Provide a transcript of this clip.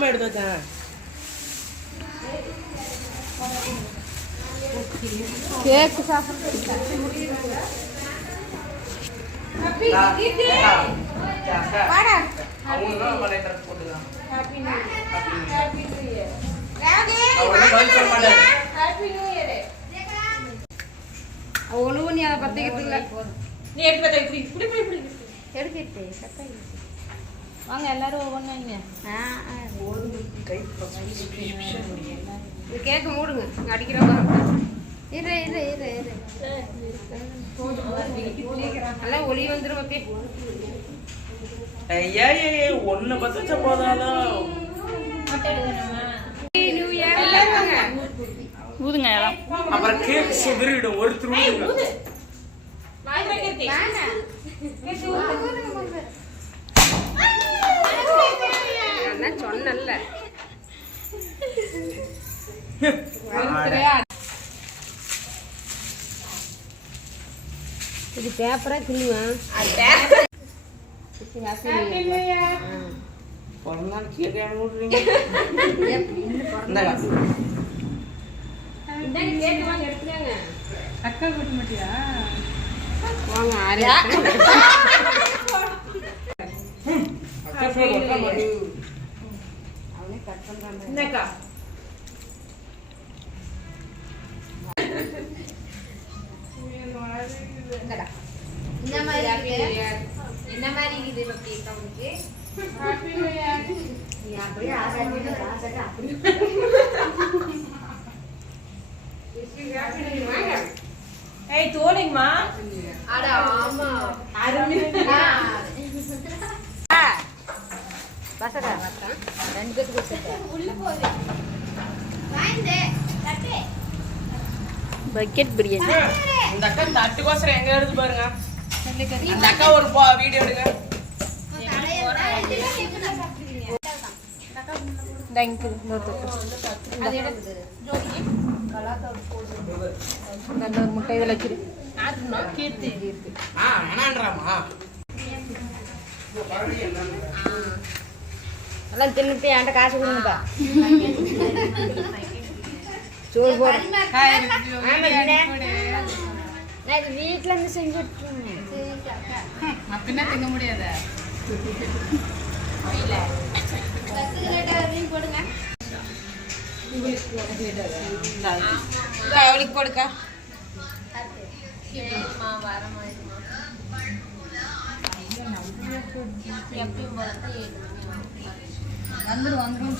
தானே எடுத்து வச்சேன். கேக் சாப்பிட்டு ஒழுங்கு நீ அதை பத்திக்கிறது இல்லை. நீ எடுத்து எடுக்கிட்டு வாங்க எல்லாரும் ஒவ்வொன்றுங்க. இது கேட்க மூடுங்க அடிக்கிறவங்க. இரு இரு இரு இரு நல்லா ஒளி வந்துடும். ஐயா ஒன்னு பத்த போதாதான் ஊதுங்க. அப்புறம் கேக் சுதறிடும் ஒருத்தர் சொன்னல இது பேப்பரா கிளிமா அக்கா கூட்ட மாட்டியா வாங்க அவனே கட் பண்றாங்க. என்ன மாதிரி இது பத்தி உங்களுக்கு அப்படியே ஏய் தோலிங்கம்மா. அட ஆமா பசடா ரெண்டு பேருக்கு கொடுத்துட்டேன். உள்ள போகுது வாய்ந்தே தட்டே பக்கெட் பிரியாணி. இந்த அக்கா தட்டுக்கோசரம் எங்க இருந்து பாருங்க. அந்த அக்கா ஒரு வீடியோ எடுங்க. நல்ல ஒரு முட்டை இதில் வச்சிரு. எல்லாம் தின்னுட்டு என்கிட்ட காசு கொடுங்கப்பா. சோறு போடு. நான் இது வீட்டில் இருந்து செஞ்சுட்டு அப்படின்னா திங்க முடியாத போடுங்க. அவளுக்கு கொடுக்கா வந்துடும்